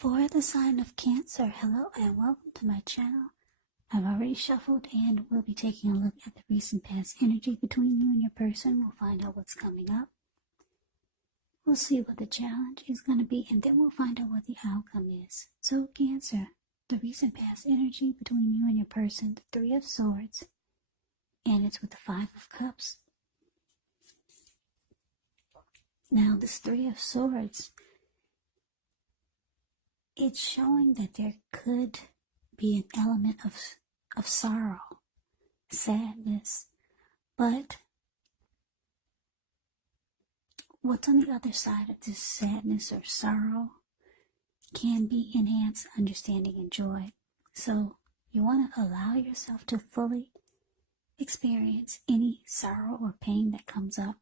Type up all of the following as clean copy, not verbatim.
For the sign of Cancer, hello and welcome to my channel. I've already shuffled and we'll be taking a look at the recent past energy between you and your person. We'll find out what's coming up. We'll see what the challenge is going to be, and then we'll find out what the outcome is. So Cancer, the recent past energy between you and your person, the Three of Swords, and it's with the Five of Cups. Now this Three of Swords, it's showing that there could be an element of sorrow, sadness, but what's on the other side of this sadness or sorrow can be enhanced understanding and joy. So you want to allow yourself to fully experience any sorrow or pain that comes up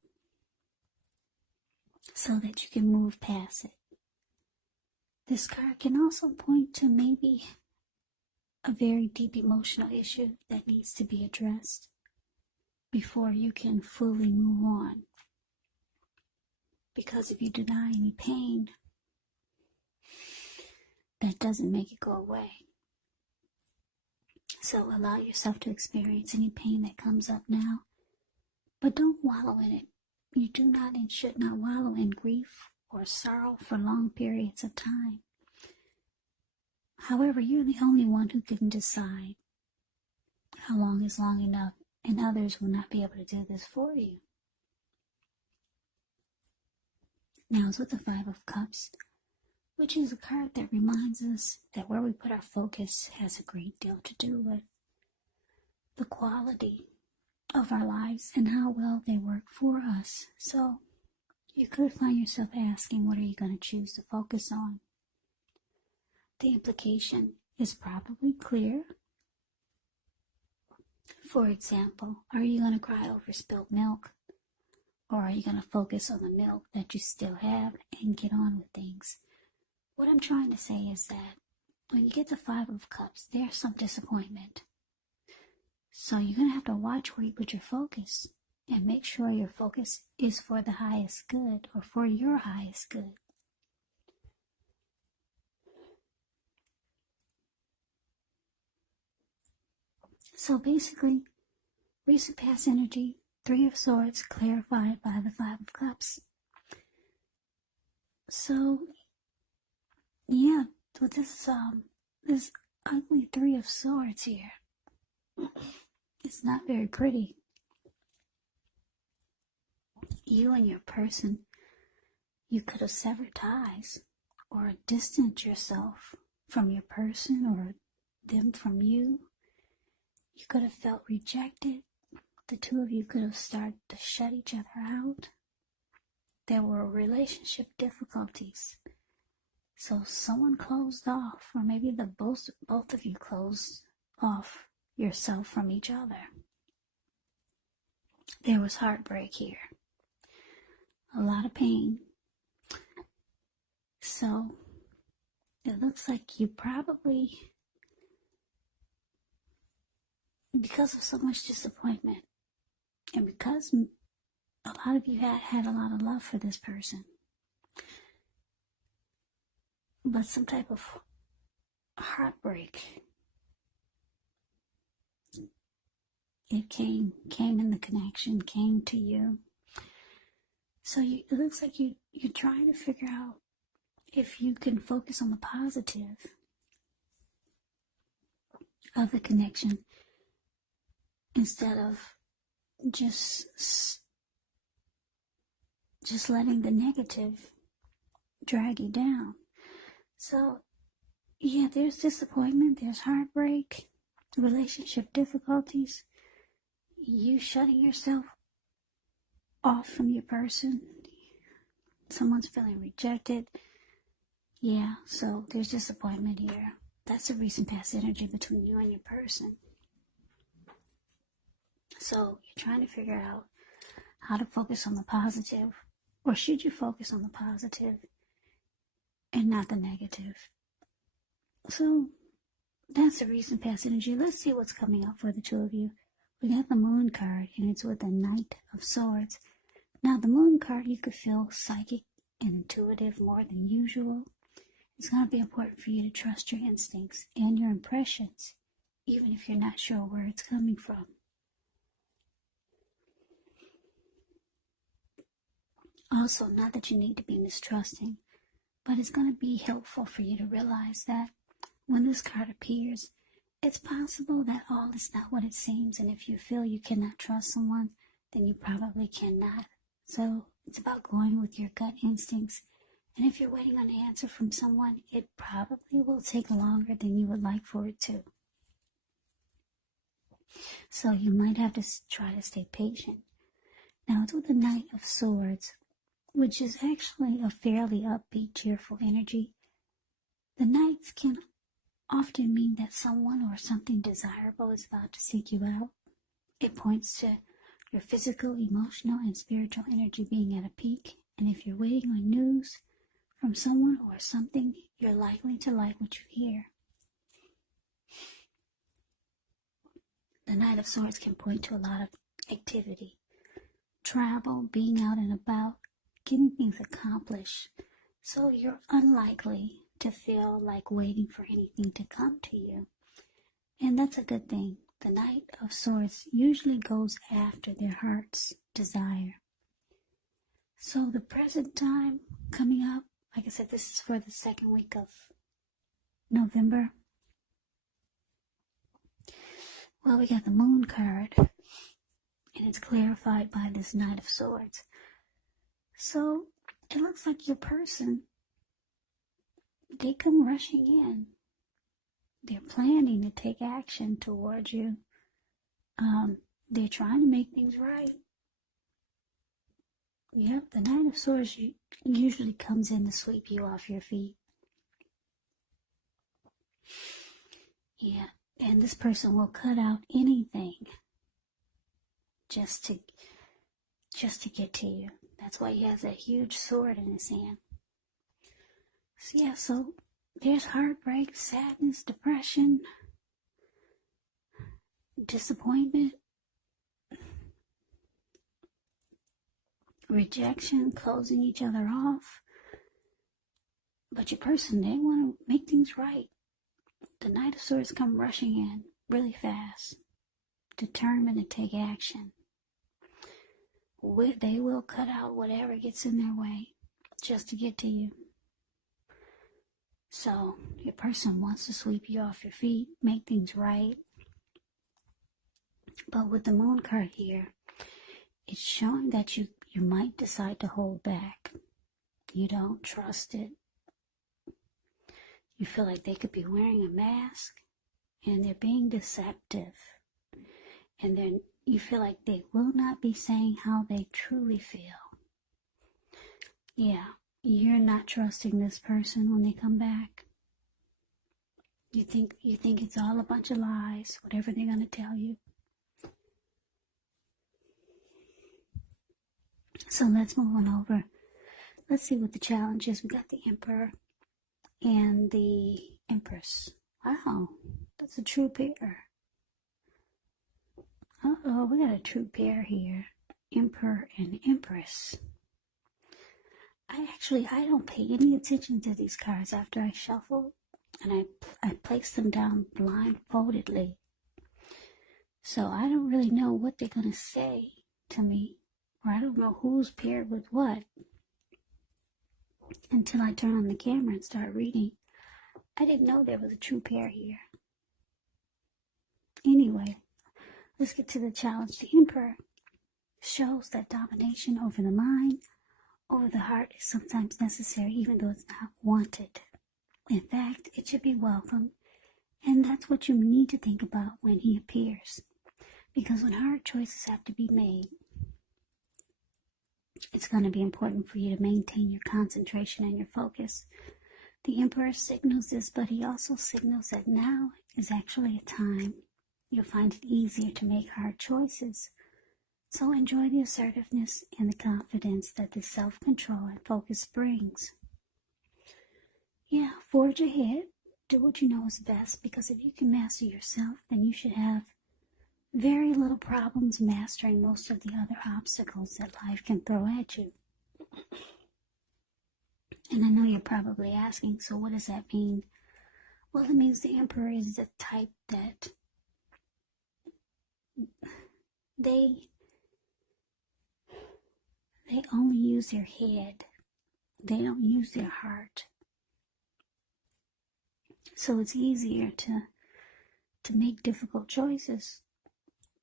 so that you can move past it. This card can also point to maybe a very deep emotional issue that needs to be addressed before you can fully move on. Because if you deny any pain, that doesn't make it go away. So allow yourself to experience any pain that comes up now, but don't wallow in it. You do not and should not wallow in grief or sorrow for long periods of time. However, you're the only one who can decide how long is long enough, and others will not be able to do this for you. Now it's with the Five of Cups, which is a card that reminds us that where we put our focus has a great deal to do with the quality of our lives and how well they work for us. So you could find yourself asking, what are you going to choose to focus on? The implication is probably clear. For example, are you going to cry over spilled milk? Or are you going to focus on the milk that you still have and get on with things? What I'm trying to say is that when you get the Five of Cups, there's some disappointment. So you're going to have to watch where you put your focus and make sure your focus is for the highest good or for your highest good. So basically, recent past energy, Three of Swords clarified by the Five of Cups. So, yeah, with this ugly Three of Swords here, it's not very pretty. You and your person, you could have severed ties or distanced yourself from your person or them from you. You could have felt rejected. The two of you could have started to shut each other out. There were relationship difficulties. So someone closed off, or maybe both of you closed off yourself from each other. There was heartbreak here. A lot of pain. So it looks like you probably, because of so much disappointment, and because a lot of you had a lot of love for this person, but some type of heartbreak, it came in the connection, came to you. So it looks like you're trying to figure out if you can focus on the positive of the connection instead of just letting the negative drag you down. So yeah, there's disappointment, there's heartbreak, relationship difficulties, you shutting yourself off from your person, someone's feeling rejected. Yeah, so there's disappointment here. That's a recent past energy between you and your person. So you're trying to figure out how to focus on the positive, or should you focus on the positive and not the negative? So that's a recent past energy. Let's see what's coming up for the two of you. We got the Moon card, and it's with the Knight of Swords. Now the Moon card, you could feel psychic and intuitive more than usual. It's going to be important for you to trust your instincts and your impressions, even if you're not sure where it's coming from. Also, not that you need to be mistrusting, but it's going to be helpful for you to realize that when this card appears, it's possible that all is not what it seems, and if you feel you cannot trust someone, then you probably cannot. So it's about going with your gut instincts, and if you're waiting on an answer from someone, it probably will take longer than you would like for it to. So you might have to try to stay patient. Now it's with the Knight of Swords, which is actually a fairly upbeat, cheerful energy. The Knights can often mean that someone or something desirable is about to seek you out. It points to your physical, emotional, and spiritual energy being at a peak. And if you're waiting on news from someone or something, you're likely to like what you hear. The Knight of Swords can point to a lot of activity, travel, being out and about, getting things accomplished. So you're unlikely to feel like waiting for anything to come to you. And that's a good thing. The Knight of Swords usually goes after their heart's desire. So the present time coming up, like I said, this is for the second week of November. Well, we got the Moon card, and it's clarified by this Knight of Swords. So it looks like your person, they come rushing in. They're planning to take action towards you. They're trying to make things right. Yep, the Knight of Swords usually comes in to sweep you off your feet. Yeah, and this person will cut out anything just to get to you. That's why he has that huge sword in his hand. So yeah, so there's heartbreak, sadness, depression, disappointment, rejection, closing each other off. But your person, they want to make things right. The Knight of Swords come rushing in really fast, determined to take action. They will cut out whatever gets in their way just to get to you. So your person wants to sweep you off your feet, make things right. But with the Moon card here, it's showing that you might decide to hold back. You don't trust it. You feel like they could be wearing a mask and they're being deceptive. And then you feel like they will not be saying how they truly feel. Yeah, you're not trusting this person when they come back. You think it's all a bunch of lies, whatever they're going to tell you. So let's move on over. Let's see what the challenge is. We got the Emperor and the Empress. Wow, that's a true pair. Uh-oh, we got a true pair here. Emperor and Empress. I don't pay any attention to these cards after I shuffle, and I place them down blindfoldedly. So I don't really know what they're going to say to me, or I don't know who's paired with what until I turn on the camera and start reading. I didn't know there was a true pair here. Anyway, let's get to the challenge. The Emperor shows that domination over the mind, over the heart is sometimes necessary, even though it's not wanted. In fact, it should be welcome, and that's what you need to think about when he appears. Because when hard choices have to be made, it's going to be important for you to maintain your concentration and your focus. The Emperor signals this, but he also signals that now is actually a time you'll find it easier to make hard choices. So enjoy the assertiveness and the confidence that this self-control and focus brings. Yeah, forge ahead. Do what you know is best, because if you can master yourself, then you should have very little problems mastering most of the other obstacles that life can throw at you. And I know you're probably asking, so what does that mean? Well, it means the Emperor is the type that they only use their head. They don't use their heart. So it's easier to make difficult choices.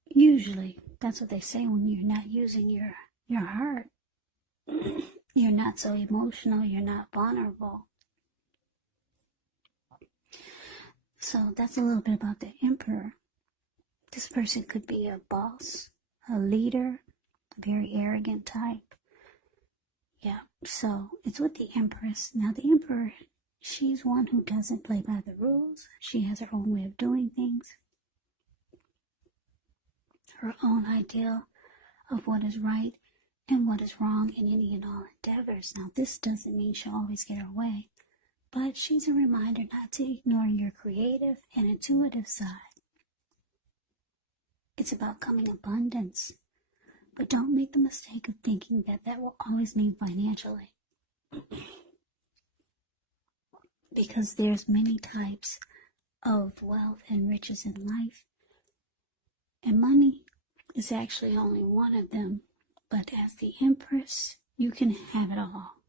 Usually, that's what they say when you're not using your heart. You're not so emotional, you're not vulnerable. So that's a little bit about the Emperor. This person could be a boss, a leader, a very arrogant type. Yeah, so it's with the Empress. Now the Emperor, she's one who doesn't play by the rules. She has her own way of doing things, her own ideal of what is right and what is wrong in any and all endeavors. Now this doesn't mean she'll always get her way, but she's a reminder not to ignore your creative and intuitive side. It's about coming abundance, but don't make the mistake of thinking that will always mean financially. Because there's many types of wealth and riches in life, and money is actually only one of them. But as the Empress, you can have it all.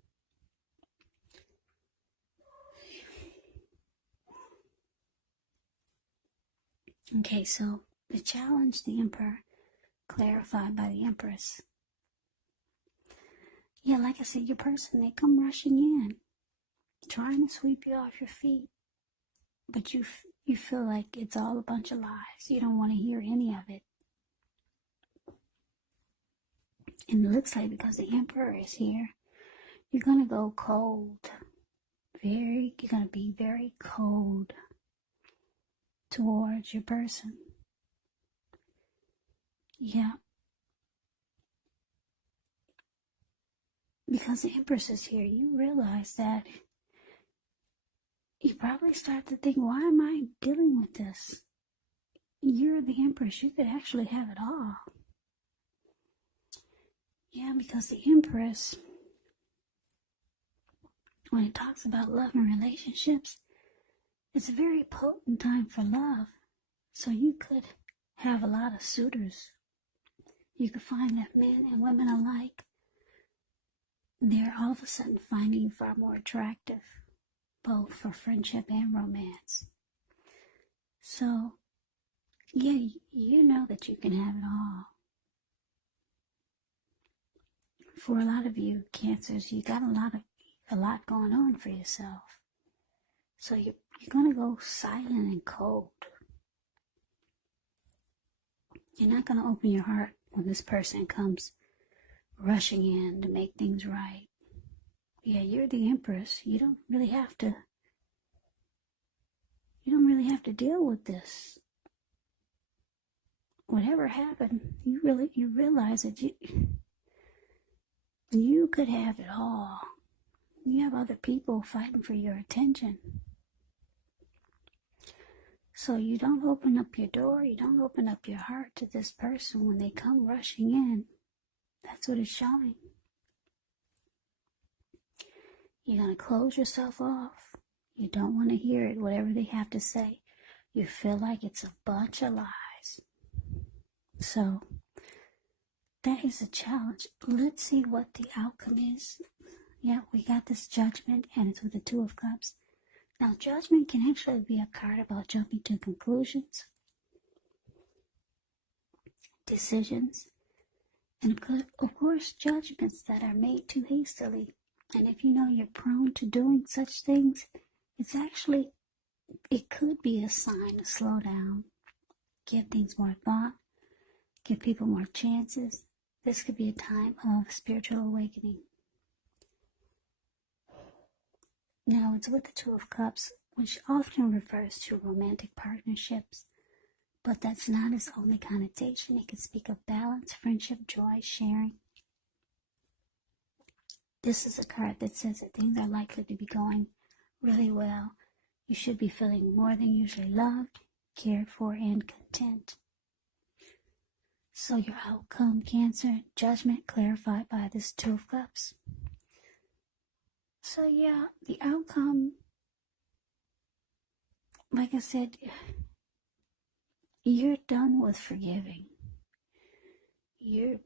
Okay, so the challenge, the Emperor, clarified by the Empress. Yeah, like I said, your person, they come rushing in, trying to sweep you off your feet. But you feel like it's all a bunch of lies. You don't want to hear any of it. And it looks like because the Emperor is here, you're going to go cold. You're going to be very cold towards your person. Yeah. Because the Empress is here, you realize that you probably start to think, why am I dealing with this? You're the Empress. You could actually have it all. Yeah, because the Empress, when it talks about love and relationships, it's a very potent time for love. So you could have a lot of suitors. You could find that men and women alike, they're all of a sudden finding you far more attractive, both for friendship and romance. So, yeah, you know that you can have it all. For a lot of you Cancers, you got a lot going on for yourself. So you're going to go silent and cold. You're not going to open your heart when this person comes rushing in to make things right. Yeah, you're the Empress. You don't really have to deal with this. Whatever happened, you realize that you could have it all. You have other people fighting for your attention. So you don't open up your door, you don't open up your heart to this person when they come rushing in. That's what it's showing. You're going to close yourself off. You don't want to hear it, whatever they have to say. You feel like it's a bunch of lies. So, that is a challenge. Let's see what the outcome is. Yeah, we got this Judgment, and it's with the Two of Cups. Now, Judgment can actually be a card about jumping to conclusions, decisions, and of course, judgments that are made too hastily. And if you know you're prone to doing such things, it could be a sign to slow down, give things more thought, give people more chances. This could be a time of spiritual awakening. Now, it's with the Two of Cups, which often refers to romantic partnerships, but that's not its only connotation. It can speak of balance, friendship, joy, sharing. This is a card that says that things are likely to be going really well. You should be feeling more than usually loved, cared for, and content. So your outcome, Cancer, Judgment clarified by this Two of Cups. So yeah, the outcome, like I said, you're done with forgiving. You're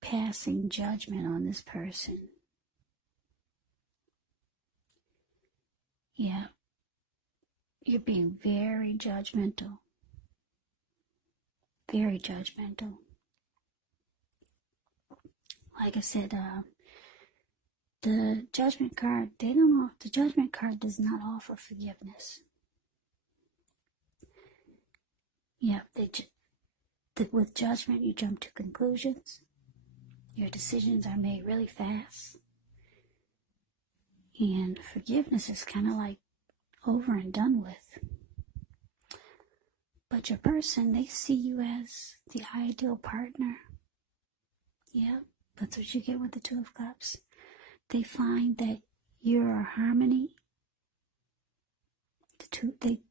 passing judgment on this person. Yeah. You're being very judgmental. Very judgmental. Like I said, the judgment card, the judgment card does not offer forgiveness. Yeah, with judgment, you jump to conclusions. Your decisions are made really fast. And forgiveness is kind of like over and done with. But your person, they see you as the ideal partner. Yeah, that's what you get with the Two of Cups. They find that you're a harmony.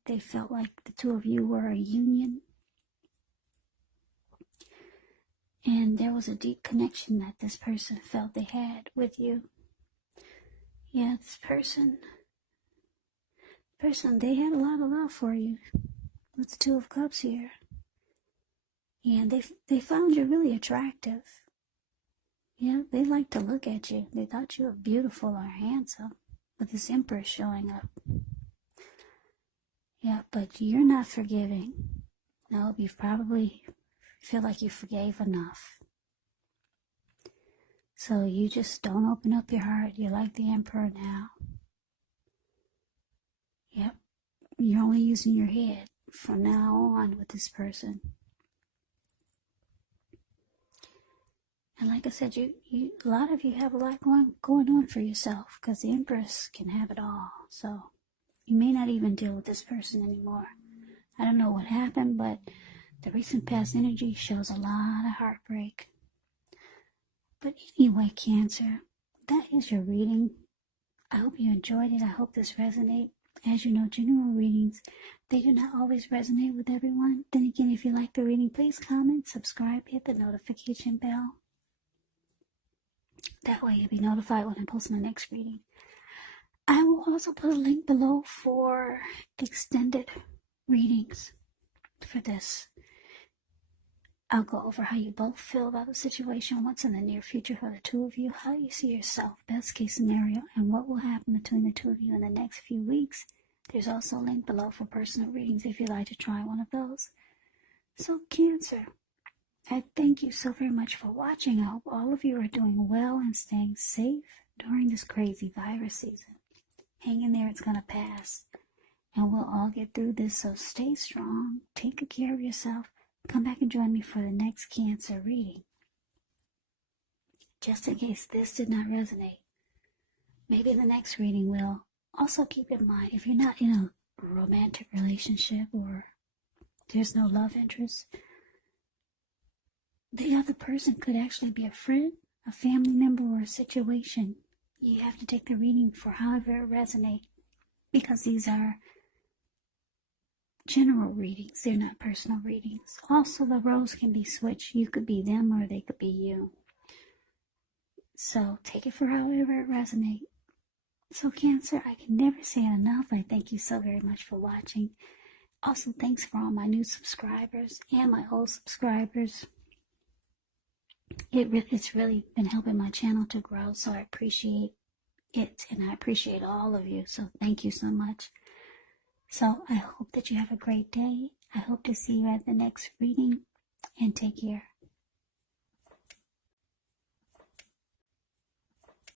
They felt like the two of you were a union. And there was a deep connection that this person felt they had with you. Yeah, this person, they had a lot of love for you with the Two of Cups here. And they found you really attractive. Yeah, they liked to look at you. They thought you were beautiful or handsome with this Empress showing up. Yeah, but you're not forgiving. No, you probably feel like you forgave enough. So you just don't open up your heart. You're like the Emperor now. Yep. You're only using your head from now on with this person. And like I said, a lot of you have a lot going on for yourself, because the Empress can have it all. So you may not even deal with this person anymore. I don't know what happened, but the recent past energy shows a lot of heartbreak. But anyway, Cancer, that is your reading. I hope you enjoyed it. I hope this resonates. As you know, general readings, they do not always resonate with everyone. Then again, if you like the reading, please comment, subscribe, hit the notification bell. That way you'll be notified when I post my next reading. I will also put a link below for extended readings for this. I'll go over how you both feel about the situation, what's in the near future for the two of you, how you see yourself, best case scenario, and what will happen between the two of you in the next few weeks. There's also a link below for personal readings if you'd like to try one of those. So, Cancer, I thank you so very much for watching. I hope all of you are doing well and staying safe during this crazy virus season. Hang in there, it's going to pass. And we'll all get through this, so stay strong, take good care of yourself. Come back and join me for the next Cancer reading. Just in case this did not resonate, maybe the next reading will. Also keep in mind, if you're not in a romantic relationship or there's no love interest, the other person could actually be a friend, a family member, or a situation. You have to take the reading for however it resonates, because these are general readings. They're not personal readings. Also, the roles can be switched. You could be them or they could be you. So take it for however it resonates. So, Cancer, I can never say it enough. I thank you so very much for watching. Also, thanks for all my new subscribers and my old subscribers. It's really been helping my channel to grow, so I appreciate it, and I appreciate all of you. So thank you so much. So I hope that you have a great day. I hope to see you at the next reading, and take care.